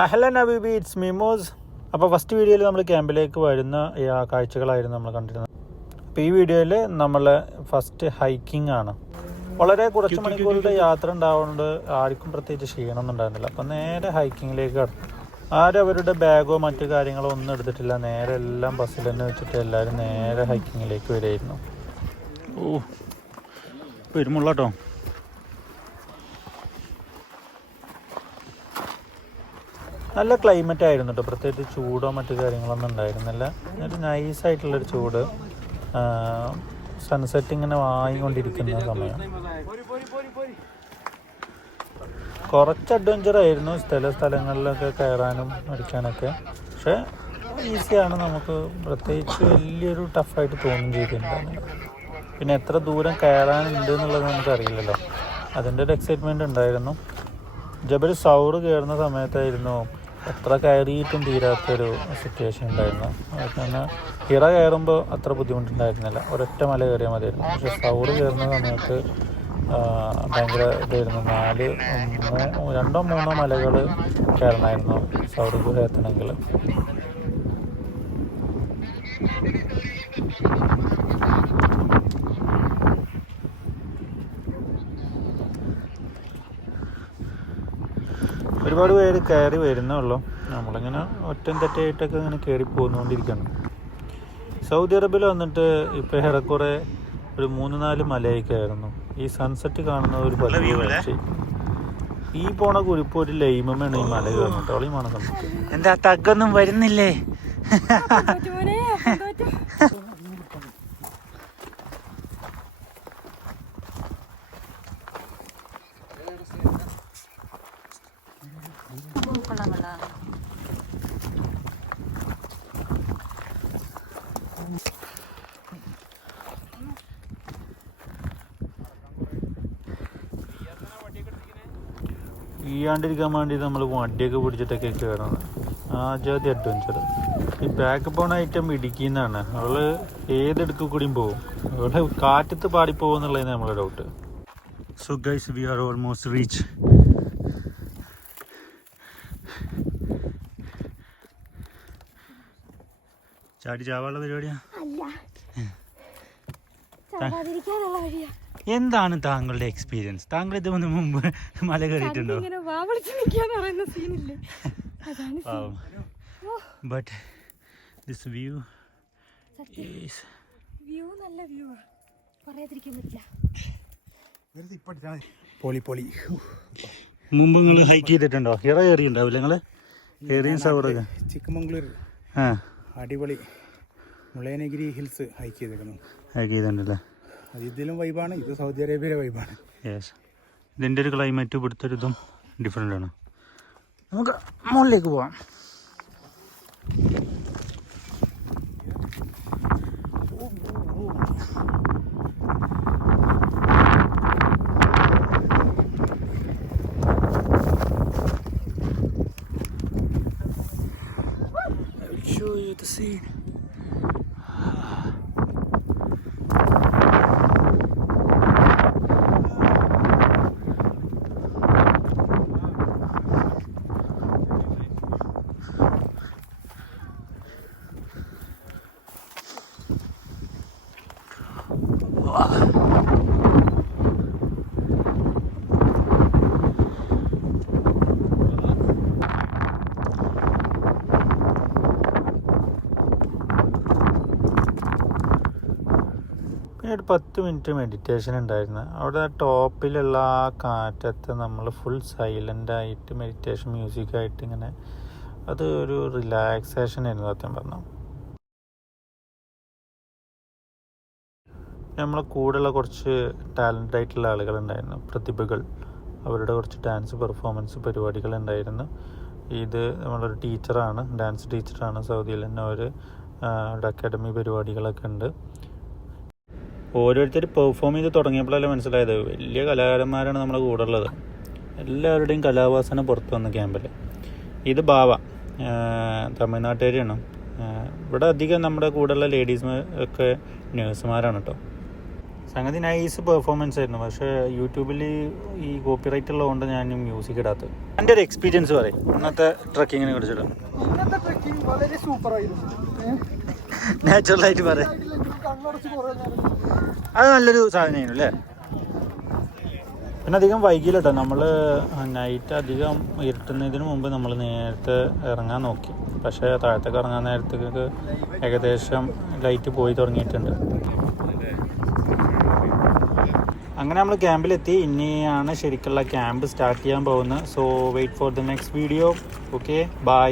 Hello നബീബി, it's മിമോസ്. അപ്പോൾ first വീഡിയോയിൽ നമ്മൾ ക്യാമ്പിലേക്ക് വരുന്ന കാഴ്ചകളായിരുന്നു നമ്മൾ കണ്ടിരുന്നത്. അപ്പോൾ ഈ വീഡിയോയിൽ നമ്മൾ ഫസ്റ്റ് ഹൈക്കിംഗ് ആണ്. വളരെ കുറച്ച് മണിക്കൂറുടെ യാത്ര ഉണ്ടാവുന്നത് ആർക്കും പ്രത്യേകിച്ച് ക്ഷീണമൊന്നും ഉണ്ടായിരുന്നില്ല. അപ്പോൾ നേരെ ഹൈക്കിങ്ങിലേക്ക് കടന്നു. ആരും അവരുടെ ബാഗോ മറ്റു കാര്യങ്ങളോ ഒന്നും എടുത്തിട്ടില്ല. നേരെ എല്ലാം ബസ്സിൽ തന്നെ വെച്ചിട്ട് എല്ലാവരും നേരെ ഹൈക്കിങ്ങിലേക്ക് വരികയായിരുന്നു. പെരുമുള്ളട്ടോ. നല്ല ക്ലൈമറ്റ് ആയിരുന്നു കേട്ടോ. പ്രത്യേകിച്ച് ചൂടോ മറ്റു കാര്യങ്ങളൊന്നും ഉണ്ടായിരുന്നില്ല. ഒരു നൈസായിട്ടുള്ളൊരു ചൂട്. സൺസെറ്റ് ഇങ്ങനെ വാങ്ങിക്കൊണ്ടിരിക്കുന്ന സമയം. കുറച്ച് അഡ്വഞ്ചറായിരുന്നു ചില സ്ഥലങ്ങളിലൊക്കെ കയറാനും അടിക്കാനൊക്കെ. പക്ഷേ ഈസിയാണ്. നമുക്ക് പ്രത്യേകിച്ച് വലിയൊരു ടഫായിട്ട് തോന്നും ചെയ്തിട്ടുണ്ടായിരുന്നില്ല. പിന്നെ എത്ര ദൂരം കയറാനുണ്ട് എന്നുള്ളത് നമുക്കറിയില്ലല്ലോ. അതിൻ്റെ ഒരു എക്സൈറ്റ്മെൻറ്റ് ഉണ്ടായിരുന്നു. ജബൽ സൗർ കയറുന്ന സമയത്തായിരുന്നു എത്ര കയറിയിട്ടും തീരാത്തൊരു സിറ്റുവേഷൻ ഉണ്ടായിരുന്നു. പിന്നെ ഹിറ കയറുമ്പോൾ അത്ര ബുദ്ധിമുട്ടുണ്ടായിരുന്നില്ല. ഒരൊറ്റ മല കയറിയാൽ മതിയായിരുന്നു. പക്ഷേ സൗർ കയറുന്ന സമയത്ത് ഭയങ്കര ഇതായിരുന്നു. 2-3 മലകൾ കയറണമായിരുന്നു സൗർ ഗുഹ എത്തണമെങ്കിൽ. ഒരുപാട് പേര് കയറി വരുന്നുള്ളൂ. നമ്മളിങ്ങനെ ഒറ്റം തെറ്റായിട്ടൊക്കെ ഇങ്ങനെ കയറി പോന്നുകൊണ്ടിരിക്കുകയാണ്. സൗദി അറേബ്യയിൽ വന്നിട്ട് ഇപ്പോൾ ഏറെക്കുറെ ഒരു 3-4 മലയായി കയറുന്നു. ഈ സൺസെറ്റ് കാണുന്ന ഒരു പക്ഷേ ഈ പോണ കുരിപ്പ് ഒരു ലൈമമാണ് ഈ മല കയറുന്നത്. ഒളിമാണ് സൺസെറ്റ്. എന്താ തഗ്ഗൊന്നും വരുന്നില്ലേ? വീഴാണ്ടിരിക്കാൻ വേണ്ടി നമ്മൾ വണ്ടിയൊക്കെ പിടിച്ചിട്ടൊക്കെ കയറുന്നത്. ആജാതി അഡ്വഞ്ചർ. ഈ ബാക്ക് പോണ ഐറ്റം ഇടുക്കിന്നാണ്. അവള് ഏതെടുക്കൽ കൂടിയും പോകും. അവള് കാറ്റത്ത് പാടിപ്പോകും എന്നുള്ളതാണ് നമ്മളെ doubt. So guys, we are almost reach. ചാടി ചാവാനുള്ള പരിപാടിയാ? എന്താണ് താങ്കളുടെ എക്സ്പീരിയൻസ്? താങ്കൾ ഇതിന് മുമ്പ് മല കയറിയിട്ടുണ്ടോ? ബട്ട് ദിസ് വ്യൂ ഈസ് നല്ല വ്യൂ. മുമ്പ് നിങ്ങൾ ഹൈക്ക് ചെയ്തിട്ടുണ്ടോ? ഹിറ കയറിയിട്ടുണ്ടാവില്ല നിങ്ങൾ? കയറിയും സൗറൊക്കെ ചിക്കമംഗ്ലൂർ അടിപൊളി മുള്ളയനഗിരി ഹിൽസ് ഹൈക്ക് ചെയ്തിട്ടുണ്ടല്ലേ? അത് ഇതിലും വൈബാണ്. ഇത് സൗദി അറേബ്യയിലെ വൈബാണ്. യെസ്. ഇതിൻ്റെ ഒരു ക്ലൈമറ്റ് ഇവിടുത്തെ ഒരു ഇതും ഡിഫറെൻ്റ് ആണ്. നമുക്ക് മുകളിലേക്ക് പോവാം. I'll show you the scene. ഒരു 10 മിനിറ്റ് മെഡിറ്റേഷൻ ഉണ്ടായിരുന്നു. അവിടെ ടോപ്പിലുള്ള ആ കാറ്റത്ത് നമ്മൾ ഫുൾ സൈലൻ്റായിട്ട് മെഡിറ്റേഷൻ മ്യൂസിക്കായിട്ട് ഇങ്ങനെ, അത് ഒരു റിലാക്സേഷൻ ആയിരുന്നു സത്യം പറഞ്ഞാൽ. നമ്മളെ കൂടെയുള്ള കുറച്ച് ടാലൻ്റ് ആയിട്ടുള്ള ആളുകളുണ്ടായിരുന്നു, പ്രതിഭകൾ. അവരുടെ കുറച്ച് ഡാൻസ് പെർഫോമൻസ് പരിപാടികളുണ്ടായിരുന്നു. ഇത് നമ്മളൊരു ടീച്ചറാണ്, ഡാൻസ് ടീച്ചറാണ്. സൗദിയിൽ തന്നെ ഒരു അക്കാഡമി പരിപാടികളൊക്കെ ഉണ്ട്. ഓരോരുത്തർ പെർഫോം ചെയ്ത് തുടങ്ങിയപ്പോഴല്ലേ മനസ്സിലായത് വലിയ കലാകാരന്മാരാണ് നമ്മുടെ കൂടെ ഉള്ളത്. എല്ലാവരുടെയും കലാവാസന പുറത്ത് വന്ന ക്യാമ്പിൽ. ഇത് ബാവ, തമിഴ്നാട്ടുകാരിയാണ്. ഇവിടെ അധികം നമ്മുടെ കൂടെയുള്ള ലേഡീസ് ഒക്കെ നേഴ്സുമാരാണ് കേട്ടോ. സംഗതി നൈസ് പെർഫോമൻസ് ആയിരുന്നു. പക്ഷേ യൂട്യൂബിൽ ഈ കോപ്പി റൈറ്റ് ഉള്ളതുകൊണ്ട് ഞാൻ മ്യൂസിക് ഇടാത്തത്. എൻ്റെ ഒരു എക്സ്പീരിയൻസ് പറയും ഇന്നത്തെ ട്രക്കിങ്ങിനെ കുറിച്ചിട്ട്. ഇന്നത്തെ ട്രെക്കിംഗ് വളരെ സൂപ്പറായിരുന്നു. നാച്ചുറലായിട്ട് പറയാം, അത് നല്ലൊരു സാധനമായിരുന്നു അല്ലേ. പിന്നെ അധികം വൈകില്ല കേട്ടോ. നമ്മൾ നൈറ്റ് അധികം ഇരുട്ടുന്നതിന് മുമ്പ് നമ്മൾ നേരത്തെ ഇറങ്ങാൻ നോക്കി. പക്ഷേ താഴത്തേക്ക് ഇറങ്ങാൻ നേരത്തേക്ക് ഏകദേശം ലൈറ്റ് പോയി തുടങ്ങിയിട്ടുണ്ട്. അങ്ങനെ നമ്മൾ ക്യാമ്പിലെത്തി. ഇനിയാണ് ശരിക്കുള്ള ക്യാമ്പ് സ്റ്റാർട്ട് ചെയ്യാൻ പോകുന്നത്. So wait for the next video. Okay, by.